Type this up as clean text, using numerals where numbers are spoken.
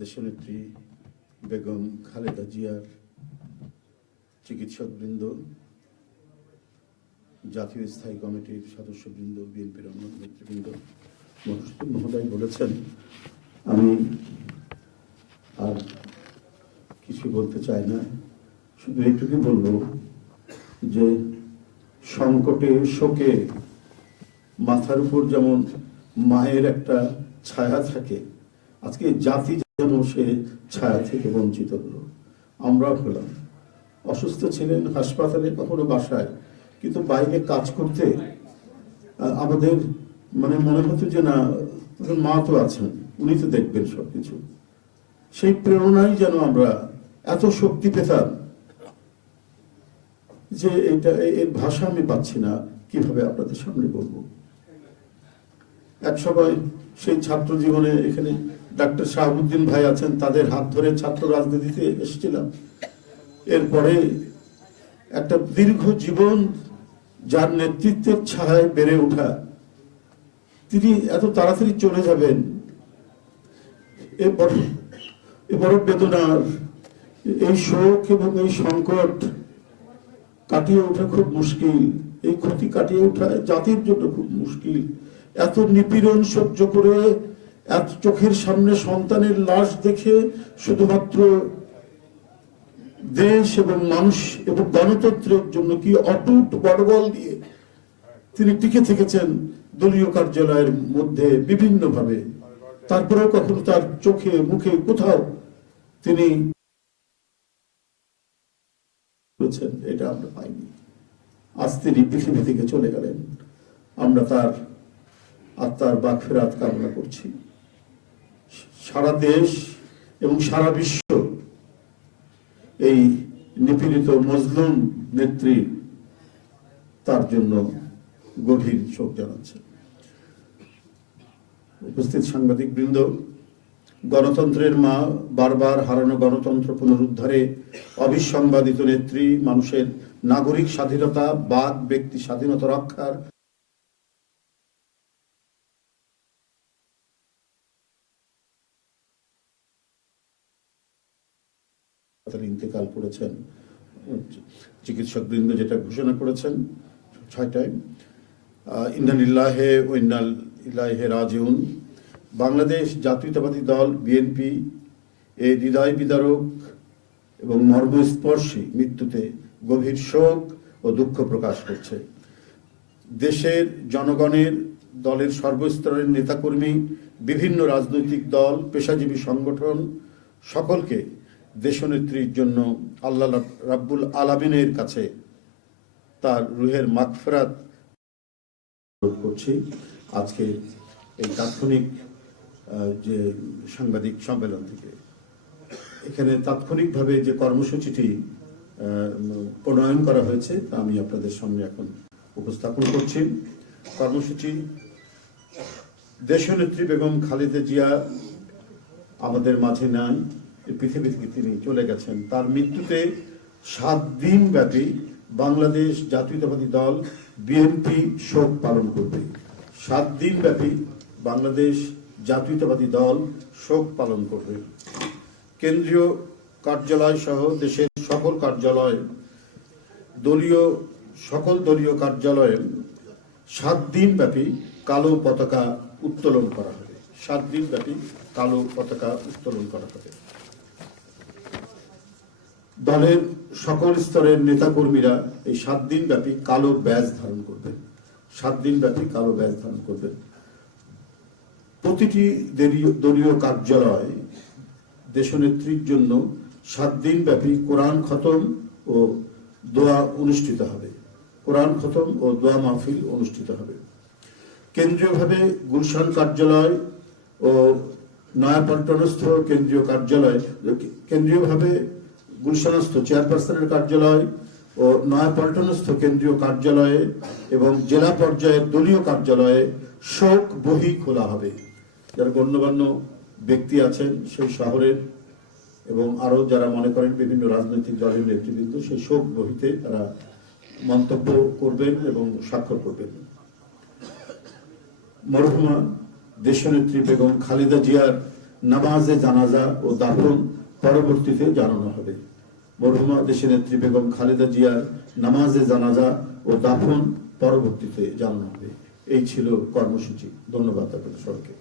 দেশনেত্রী বেগম খালেদা জিয়ার চিকিৎসকবৃন্দ, জাতীয় স্থায়ী কমিটির সদস্যবৃন্দ, বিএনপির অন্য নেতৃবৃন্দ মহোদয় বলেছেন, আমি আর কিছু বলতে চাই না, শুধু এইটুকু বলবো যে সংকটে শোকে মাথার উপর যেমন মায়ের একটা ছায়া থাকে, আজকে জাতি যেন সে ছায়া থেকে বঞ্চিত হলো। আমরা হলাম, অসুস্থ ছিলেন হাসপাতালে, কখনো বাসায়, কিন্তু বাইরে কাজ করতে আমাদের মনে হতো যে না, মা তো আছেন, উনি তো দেখবেন সবকিছু। সেই প্রেরণাই যেন আমরা এত শক্তি পেতাম যে এর ভাষা আমি পাচ্ছি না কিভাবে আপনাদের সামনে বলবো। এক সময় সেই ছাত্র জীবনে এখানে ডাক্তার শাহাবুদ্দিন ভাই আছেন, তাদের হাত ধরে ছাত্র রাজনীতিতে এসেছিলাম। এরপরে একটা দীর্ঘ জীবন যার নেতৃত্বের ছায়ায় বেড়ে ওঠা, তিনি এত তাড়াতাড়ি চলে যাবেন, এ বড় বেদনার। এই শোক এবং এই সংকট কাটিয়ে ওঠা খুব মুশকিল, এই ক্ষতি কাটিয়ে ওঠা জাতির জন্য খুব মুশকিল। এত নিপীড়ন সহ্য করে, এত চোখের সামনে সন্তানের লাশ দেখে শুধুমাত্র দেশ এবং মানুষ এবং গণতন্ত্রের জন্য কি অটুট বড়বল দিয়ে তিনি টিকে থেকেছেন দলীয় কার্যালয়ের মধ্যে বিভিন্ন ভাবে। তারপরেও কখনো তার চোখে মুখে কোথাও তিনি এটা আমরা পাইনি। আজ তিনি পৃথিবী থেকে চলে গেলেন, আমরা তার আত্মার মাগফিরাত কামনা করছি। সারা দেশ এবং সারা বিশ্ব এই নিপীড়িত মজলুম নেত্রী তার জন্য গভীর শোক জানাচ্ছে। উপস্থিত সাংবাদিক বৃন্দ, গণতন্ত্রের মা, বারবার হারানো গণতন্ত্র পুনরুদ্ধারে অবিসংবাদিত নেত্রী, মানুষের নাগরিক স্বাধীনতা, বাক ব্যক্তি স্বাধীনতা রক্ষার ইন্তেকাল করেছেন। চিকিৎসক বৃন্দ যেটা ঘোষণা করেছেন 6টায়, ইন্না লিল্লাহি ওয়া ইন্না ইলাইহি রাজিউন। বাংলাদেশ জাতীয়তাবাদী দল বিএনপি এই হৃদয় বিদারক এবং মর্মস্পর্শী মৃত্যুতে গভীর শোক ও দুঃখ প্রকাশ করছে। দেশের জনগণের, দলের সর্বস্তরের নেতাকর্মী, বিভিন্ন রাজনৈতিক দল, পেশাজীবী সংগঠন সকলকে দেশনেত্রীর জন্য আল্লাহ রাব্বুল আলামিনের কাছে তার রুহের মাগফিরাত করছি। আজকে এই তাৎক্ষণিক যে সাংবাদিক সম্মেলন থেকে এখানে তাৎক্ষণিকভাবে যে কর্মসূচিটি প্রণয়ন করা হয়েছে তা আমি আপনাদের সামনে এখন উপস্থাপন করছি। কর্মসূচি: দেশনেত্রী বেগম খালেদা জিয়া আমাদের মাঝে নাই, পৃথিবী থেকে তিনি চলে গেছেন। তার মৃত্যুতে 7 দিন ব্যাপী বাংলাদেশ জাতীয়তাবাদী দল বিএনপি শোক পালন করবে। 7 দিন ব্যাপী বাংলাদেশ জাতীয়তাবাদী দল শোক পালন করবে। কেন্দ্রীয় কার্যালয় সহ দেশের সকল কার্যালয়, সকল দলীয় কার্যালয়ে 7 দিন ব্যাপী কালো পতাকা উত্তোলন করা হবে। 7 দিন ব্যাপী কালো পতাকা উত্তোলন করা হবে। দলের সকল স্তরের নেতাকর্মীরা এই 7 দিন ব্যাপী কালো ব্যাজ ধারণ করবেন। 7 দিন ব্যাপী কালো ব্যাজ ধারণ করবেন। প্রতিটি দলীয় কার্যালয় দেশনেত্রীর জন্য 7 দিন ব্যাপী কোরআন খতম ও দোয়া অনুষ্ঠিত হবে। কোরআন খতম ও দোয়া মাহফিল অনুষ্ঠিত হবে। কেন্দ্রীয়ভাবে গুলশান কার্যালয় ও নয়াপল্টনস্থ কেন্দ্রীয় কার্যালয়, কেন্দ্রীয়ভাবে গুলশানস্থ চেয়ারপারসনের কার্যালয় ও নয়াপল্টনস্থ কেন্দ্রীয় কার্যালয়ে এবং জেলা পর্যায়ের দলীয় কার্যালয়ে শোক বহি খোলা হবে। যারা গণ্যমান্য ব্যক্তি আছেন সেই শহরের এবং আরো যারা মনে করেন বিভিন্ন রাজনৈতিক দলের নেতৃবৃন্দ, সেই শোক বহিতে তারা মন্তব্য করবেন এবং স্বাক্ষর করবেন। মরহুমা দেশনেত্রী বেগম খালেদা জিয়ার নামাজে জানাজা ও দাফন পরবর্তীতে জানানো হবে। মরহুমা দেশনেত্রী বেগম খালেদা জিয়ার নামাজে জানাজা ও দাফন পরবর্তীতে জানানো হবে। এই ছিল কর্মসূচি। ধন্যবাদ আপনাদের সবাইকে।